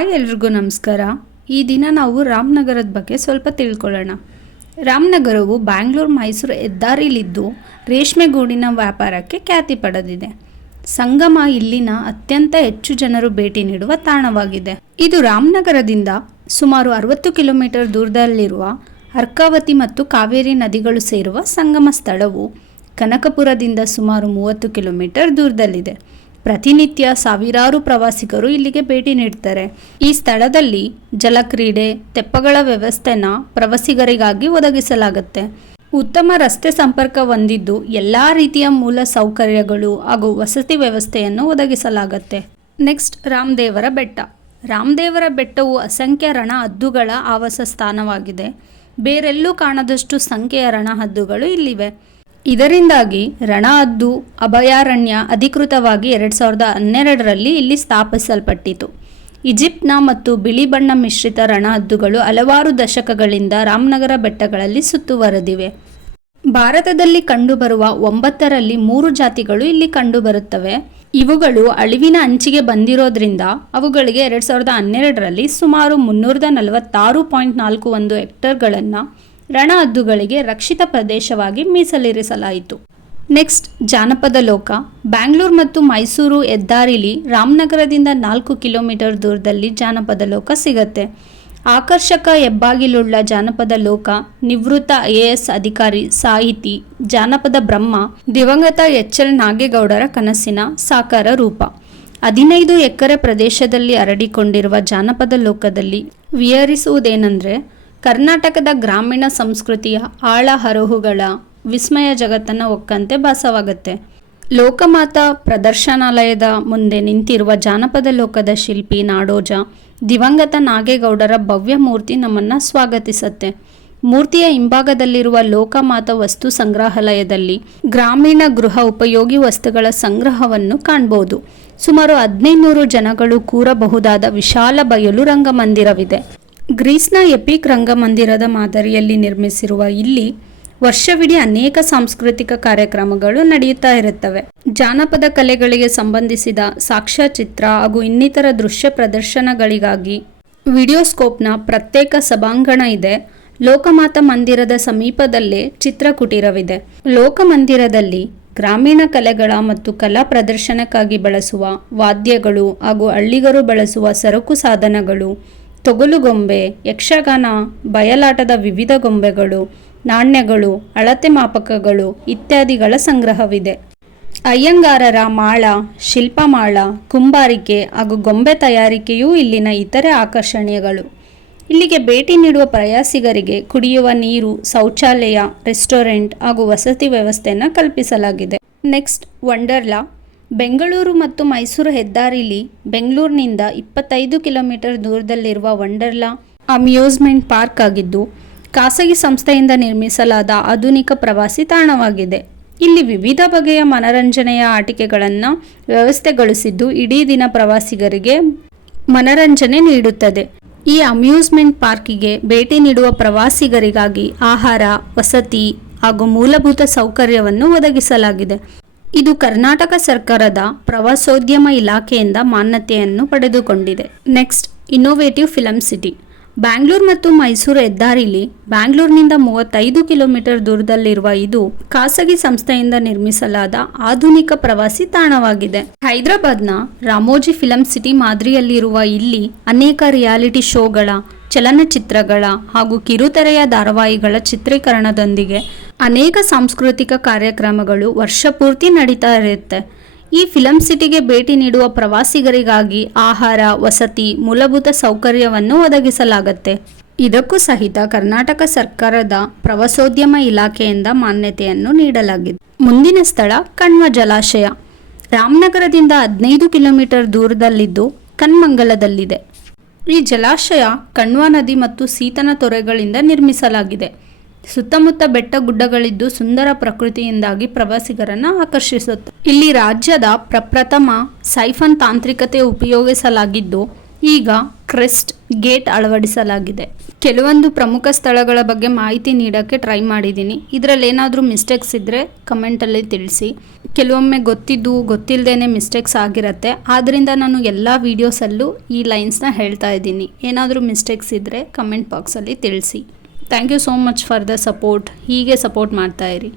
ಎಲ್ರಿಗೂ ನಮಸ್ಕಾರ. ಈ ದಿನ ನಾವು ರಾಮನಗರದ ಬಗ್ಗೆ ಸ್ವಲ್ಪ ತಿಳ್ಕೊಳ್ಳೋಣ. ರಾಮನಗರವು ಬ್ಯಾಂಗ್ಳೂರು ಮೈಸೂರು ಹೆದ್ದಾರಿಲಿದ್ದು ರೇಷ್ಮೆಗೂಡಿನ ವ್ಯಾಪಾರಕ್ಕೆ ಖ್ಯಾತಿ ಪಡೆದಿದೆ. ಸಂಗಮ ಇಲ್ಲಿನ ಅತ್ಯಂತ ಹೆಚ್ಚು ಜನರು ಭೇಟಿ ನೀಡುವ ತಾಣವಾಗಿದೆ. ಇದು ರಾಮನಗರದಿಂದ ಸುಮಾರು ಅರವತ್ತು ಕಿಲೋಮೀಟರ್ ದೂರದಲ್ಲಿರುವ ಅರ್ಕಾವತಿ ಮತ್ತು ಕಾವೇರಿ ನದಿಗಳು ಸೇರುವ ಸಂಗಮ ಸ್ಥಳವು ಕನಕಪುರದಿಂದ ಸುಮಾರು ಮೂವತ್ತು ಕಿಲೋಮೀಟರ್ ದೂರದಲ್ಲಿದೆ. ಪ್ರತಿನಿತ್ಯ ಸಾವಿರಾರು ಪ್ರವಾಸಿಗರು ಇಲ್ಲಿಗೆ ಭೇಟಿ ನೀಡ್ತಾರೆ. ಈ ಸ್ಥಳದಲ್ಲಿ ಜಲಕ್ರೀಡೆ, ತೆಪ್ಪಗಳ ವ್ಯವಸ್ಥೆನ ಪ್ರವಾಸಿಗರಿಗಾಗಿ ಒದಗಿಸಲಾಗುತ್ತೆ. ಉತ್ತಮ ರಸ್ತೆ ಸಂಪರ್ಕ ಹೊಂದಿದ್ದು ಎಲ್ಲ ರೀತಿಯ ಮೂಲ ಸೌಕರ್ಯಗಳು ಹಾಗೂ ವಸತಿ ವ್ಯವಸ್ಥೆಯನ್ನು ಒದಗಿಸಲಾಗುತ್ತೆ. ನೆಕ್ಸ್ಟ್ ರಾಮದೇವರ ಬೆಟ್ಟ. ರಾಮದೇವರ ಬೆಟ್ಟವು ಅಸಂಖ್ಯ ರಣ ಹದ್ದುಗಳ ಆವಾಸ ಸ್ಥಾನವಾಗಿದೆ ಬೇರೆಲ್ಲೂ ಕಾಣದಷ್ಟು ಸಂಖ್ಯೆಯ ರಣ ಹದ್ದುಗಳು ಇಲ್ಲಿವೆ. ಇದರಿಂದಾಗಿ ರಣಹದ್ದು ಅಭಯಾರಣ್ಯ ಅಧಿಕೃತವಾಗಿ ಎರಡು ಸಾವಿರದ ಹನ್ನೆರಡರಲ್ಲಿ ಇಲ್ಲಿ ಸ್ಥಾಪಿಸಲ್ಪಟ್ಟಿತು. ಈಜಿಪ್ಟ್ನ ಮತ್ತು ಬಿಳಿ ಬಣ್ಣ ಮಿಶ್ರಿತ ರಣಹದ್ದುಗಳು ಹಲವಾರು ದಶಕಗಳಿಂದ ರಾಮನಗರ ಬೆಟ್ಟಗಳಲ್ಲಿ ಸುತ್ತುವರೆದಿವೆ. ಭಾರತದಲ್ಲಿ ಕಂಡುಬರುವ ಒಂಬತ್ತರಲ್ಲಿ ಮೂರು ಜಾತಿಗಳು ಇಲ್ಲಿ ಕಂಡುಬರುತ್ತವೆ. ಇವುಗಳು ಅಳಿವಿನ ಅಂಚಿಗೆ ಬಂದಿರೋದ್ರಿಂದ ಅವುಗಳಿಗೆ ಎರಡು ಸಾವಿರದ ಹನ್ನೆರಡರಲ್ಲಿ ಸುಮಾರು ಮುನ್ನೂರದ ನಲವತ್ತಾರು ಪಾಯಿಂಟ್ ನಾಲ್ಕು ಒಂದು ಹೆಕ್ಟರ್ಗಳನ್ನು ರಣಹದ್ದುಗಳಿಗೆ ರಕ್ಷಿತ ಪ್ರದೇಶವಾಗಿ ಮೀಸಲಿರಿಸಲಾಯಿತು. ನೆಕ್ಸ್ಟ್, ಜಾನಪದ ಲೋಕ. ಬ್ಯಾಂಗ್ಳೂರ್ ಮತ್ತು ಮೈಸೂರು ಹೆದ್ದಾರಿಲಿ ರಾಮನಗರದಿಂದ ನಾಲ್ಕು ಕಿಲೋಮೀಟರ್ ದೂರದಲ್ಲಿ ಜಾನಪದ ಲೋಕ ಸಿಗತ್ತೆ. ಆಕರ್ಷಕ ಹೆಬ್ಬಾಗಿಲುಳ್ಳ ಜಾನಪದ ಲೋಕ, ನಿವೃತ್ತ ಐ ಎಸ್ ಅಧಿಕಾರಿ ಸಾಹಿತಿ ಜಾನಪದ ಬ್ರಹ್ಮ, ದಿವಂಗತ ಎಚ್ ಎಲ್ ನಾಗೇಗೌಡರ ಕನಸಿನ ಸಾಕಾರ ರೂಪ. ಹದಿನೈದು ಎಕರೆ ಪ್ರದೇಶದಲ್ಲಿ ಹರಡಿಕೊಂಡಿರುವ ಜಾನಪದ ಲೋಕದಲ್ಲಿ ವಿಹರಿಸುವುದೇನೆಂದರೆ ಕರ್ನಾಟಕದ ಗ್ರಾಮೀಣ ಸಂಸ್ಕೃತಿಯ ಆಳ ಹರಹುಗಳ ವಿಸ್ಮಯ ಜಗತ್ತನ್ನು ಒಕ್ಕಂತೆ ಭಾಸವಾಗುತ್ತೆ. ಲೋಕಮಾತ ಪ್ರದರ್ಶನಾಲಯದ ಮುಂದೆ ನಿಂತಿರುವ ಜಾನಪದ ಲೋಕದ ಶಿಲ್ಪಿ ನಾಡೋಜ ದಿವಂಗತ ನಾಗೇಗೌಡರ ಭವ್ಯ ಮೂರ್ತಿ ನಮ್ಮನ್ನು ಸ್ವಾಗತಿಸುತ್ತೆ. ಮೂರ್ತಿಯ ಹಿಂಭಾಗದಲ್ಲಿರುವ ಲೋಕಮಾತ ವಸ್ತು ಸಂಗ್ರಹಾಲಯದಲ್ಲಿ ಗ್ರಾಮೀಣ ಗೃಹ ಉಪಯೋಗಿ ವಸ್ತುಗಳ ಸಂಗ್ರಹವನ್ನು ಕಾಣಬಹುದು ಸುಮಾರು ಹದಿನೈದುನೂರು ಜನಗಳು ಕೂರಬಹುದಾದ ವಿಶಾಲ ಬಯಲು ರಂಗಮಂದಿರವಿದೆ. ಗ್ರೀಸ್ನ ಎಪಿಕ್ ರಂಗಮಂದಿರದ ಮಾದರಿಯಲ್ಲಿ ನಿರ್ಮಿಸಿರುವ ಇಲ್ಲಿ ವರ್ಷವಿಡೀ ಅನೇಕ ಸಾಂಸ್ಕೃತಿಕ ಕಾರ್ಯಕ್ರಮಗಳು ನಡೆಯುತ್ತಾ ಇರುತ್ತವೆ. ಜಾನಪದ ಕಲೆಗಳಿಗೆ ಸಂಬಂಧಿಸಿದ ಸಾಕ್ಷ್ಯಚಿತ್ರ ಹಾಗೂ ಇನ್ನಿತರ ದೃಶ್ಯ ಪ್ರದರ್ಶನಗಳಿಗಾಗಿ ವಿಡಿಯೋಸ್ಕೋಪ್ನ ಪ್ರತ್ಯೇಕ ಸಭಾಂಗಣ ಇದೆ. ಲೋಕಮಾತ ಮಂದಿರದ ಸಮೀಪದಲ್ಲೇ ಚಿತ್ರಕುಟೀರವಿದೆ. ಲೋಕಮಂದಿರದಲ್ಲಿ ಗ್ರಾಮೀಣ ಕಲೆಗಳ ಮತ್ತು ಕಲಾ ಪ್ರದರ್ಶನಕ್ಕಾಗಿ ಬಳಸುವ ವಾದ್ಯಗಳು ಹಾಗೂ ಹಳ್ಳಿಗರು ಬಳಸುವ ಸರಕು ಸಾಧನಗಳು ತೊಗಲುಗೊಂಬೆ, ಯಕ್ಷಗಾನ, ಬಯಲಾಟದ ವಿವಿಧ ಗೊಂಬೆಗಳು, ನಾಣ್ಯಗಳು, ಅಳತೆ ಮಾಪಕಗಳು ಇತ್ಯಾದಿಗಳ ಸಂಗ್ರಹವಿದೆ. ಅಯ್ಯಂಗಾರರ ಮಾಳ, ಶಿಲ್ಪಮಾಳ, ಕುಂಬಾರಿಕೆ ಹಾಗೂ ಗೊಂಬೆ ತಯಾರಿಕೆಯೂ ಇಲ್ಲಿನ ಇತರೆ ಆಕರ್ಷಣೀಯಗಳು. ಇಲ್ಲಿಗೆ ಭೇಟಿ ನೀಡುವ ಪ್ರಯಾಸಿಗರಿಗೆ ಕುಡಿಯುವ ನೀರು, ಶೌಚಾಲಯ, ರೆಸ್ಟೋರೆಂಟ್ ಹಾಗೂ ವಸತಿ ವ್ಯವಸ್ಥೆಯನ್ನು ಕಲ್ಪಿಸಲಾಗಿದೆ. ನೆಕ್ಸ್ಟ್ ವಂಡರ್ಲಾ ಬೆಂಗಳೂರು ಮತ್ತು ಮೈಸೂರು ಹೆದ್ದಾರಿಲಿ ಬೆಂಗಳೂರಿನಿಂದ ಇಪ್ಪತ್ತೈದು ಕಿಲೋಮೀಟರ್ ದೂರದಲ್ಲಿರುವ ವಂಡರ್ಲಾ ಅಮ್ಯೂಸ್ಮೆಂಟ್ ಪಾರ್ಕ್ ಆಗಿದ್ದು, ಖಾಸಗಿ ಸಂಸ್ಥೆಯಿಂದ ನಿರ್ಮಿಸಲಾದ ಆಧುನಿಕ ಪ್ರವಾಸಿ ತಾಣವಾಗಿದೆ. ಇಲ್ಲಿ ವಿವಿಧ ಬಗೆಯ ಮನರಂಜನೆಯ ಆಟಿಕೆಗಳನ್ನು ವ್ಯವಸ್ಥೆಗೊಳಿಸಿದ್ದು, ಇಡೀ ದಿನ ಪ್ರವಾಸಿಗರಿಗೆ ಮನರಂಜನೆ ನೀಡುತ್ತದೆ. ಈ ಅಮ್ಯೂಸ್ಮೆಂಟ್ ಪಾರ್ಕಿಗೆ ಭೇಟಿ ನೀಡುವ ಪ್ರವಾಸಿಗರಿಗಾಗಿ ಆಹಾರ, ವಸತಿ ಹಾಗೂ ಮೂಲಭೂತ ಸೌಕರ್ಯವನ್ನು ಒದಗಿಸಲಾಗಿದೆ. ಇದು ಕರ್ನಾಟಕ ಸರ್ಕಾರದ ಪ್ರವಾಸೋದ್ಯಮ ಇಲಾಖೆಯಿಂದ ಮಾನ್ಯತೆಯನ್ನು ಪಡೆದುಕೊಂಡಿದೆ. Next innovative film city Bangalore ಮತ್ತು ಮೈಸೂರು ಹೆದ್ದಾರಿಲಿ ಬ್ಯಾಂಗ್ಳೂರಿನಿಂದ ಮೂವತ್ತೈದು ಕಿಲೋಮೀಟರ್ ದೂರದಲ್ಲಿರುವ ಇದು ಖಾಸಗಿ ಸಂಸ್ಥೆಯಿಂದ ನಿರ್ಮಿಸಲಾದ ಆಧುನಿಕ ಪ್ರವಾಸಿ ತಾಣವಾಗಿದೆ. ಹೈದರಾಬಾದ್ನ ರಾಮೋಜಿ ಫಿಲಂ ಸಿಟಿ ಮಾದರಿಯಲ್ಲಿರುವ ಇಲ್ಲಿ ಅನೇಕ ರಿಯಾಲಿಟಿ ಶೋಗಳ ಚಲನಚಿತ್ರಗಳ ಹಾಗೂ ಕಿರುತೆರೆಯ ಧಾರಾವಾಹಿಗಳ ಚಿತ್ರೀಕರಣದೊಂದಿಗೆ ಅನೇಕ ಸಾಂಸ್ಕೃತಿಕ ಕಾರ್ಯಕ್ರಮಗಳು ವರ್ಷಪೂರ್ತಿ ನಡೀತಾ ಇರುತ್ತೆ ಈ ಫಿಲಂ ಸಿಟಿಗೆ ಭೇಟಿ ನೀಡುವ ಪ್ರವಾಸಿಗರಿಗಾಗಿ ಆಹಾರ, ವಸತಿ, ಮೂಲಭೂತ ಸೌಕರ್ಯವನ್ನು ಒದಗಿಸಲಾಗುತ್ತೆ. ಇದಕ್ಕೂ ಸಹಿತ ಕರ್ನಾಟಕ ಸರ್ಕಾರದ ಪ್ರವಾಸೋದ್ಯಮ ಇಲಾಖೆಯಿಂದ ಮಾನ್ಯತೆಯನ್ನು ನೀಡಲಾಗಿದೆ. ಮುಂದಿನ ಸ್ಥಳ ಕಣ್ವ ಜಲಾಶಯ. ರಾಮನಗರದಿಂದ ಹದಿನೈದು ಕಿಲೋಮೀಟರ್ ದೂರದಲ್ಲಿದ್ದು ಕನ್ಮಂಗಲದಲ್ಲಿದೆ ಈ ಜಲಾಶಯ ಕಣ್ವಾ ನದಿ ಮತ್ತು ಸೀತನ ತೊರೆಗಳಿಂದ ನಿರ್ಮಿಸಲಾಗಿದೆ. ಸುತ್ತಮುತ್ತ ಬೆಟ್ಟ ಗುಡ್ಡಗಳಿದ್ದು ಸುಂದರ ಪ್ರಕೃತಿಯಿಂದಾಗಿ ಪ್ರವಾಸಿಗರನ್ನು ಆಕರ್ಷಿಸುತ್ತೆ. ಇಲ್ಲಿ ರಾಜ್ಯದ ಪ್ರಪ್ರಥಮ ಸೈಫನ್ ತಾಂತ್ರಿಕತೆ ಉಪಯೋಗಿಸಲಾಗಿದ್ದು, ಈಗ ಕ್ರೆಸ್ಟ್ ಗೇಟ್ ಅಳವಡಿಸಲಾಗಿದೆ. ಕೆಲವೊಂದು ಪ್ರಮುಖ ಸ್ಥಳಗಳ ಬಗ್ಗೆ ಮಾಹಿತಿ ನೀಡೋಕ್ಕೆ ಟ್ರೈ ಮಾಡಿದ್ದೀನಿ. ಇದರಲ್ಲಿ ಏನಾದರೂ ಮಿಸ್ಟೇಕ್ಸ್ ಇದ್ದರೆ ಕಮೆಂಟಲ್ಲಿ ತಿಳಿಸಿ. ಕೆಲವೊಮ್ಮೆ ಗೊತ್ತಿದ್ದು ಗೊತ್ತಿಲ್ಲದೇ ಮಿಸ್ಟೇಕ್ಸ್ ಆಗಿರುತ್ತೆ. ಆದ್ದರಿಂದ ನಾನು ಎಲ್ಲ ವೀಡಿಯೋಸಲ್ಲೂ ಈ ಲೈನ್ಸ್ನ ಹೇಳ್ತಾ ಇದ್ದೀನಿ. ಏನಾದರೂ ಮಿಸ್ಟೇಕ್ಸ್ ಇದ್ದರೆ ಕಮೆಂಟ್ ಬಾಕ್ಸಲ್ಲಿ ತಿಳಿಸಿ. Thank you so much for the support ಹೀಗೆ ಸಪೋರ್ಟ್ ಮಾಡ್ತಾ ಇರಿ.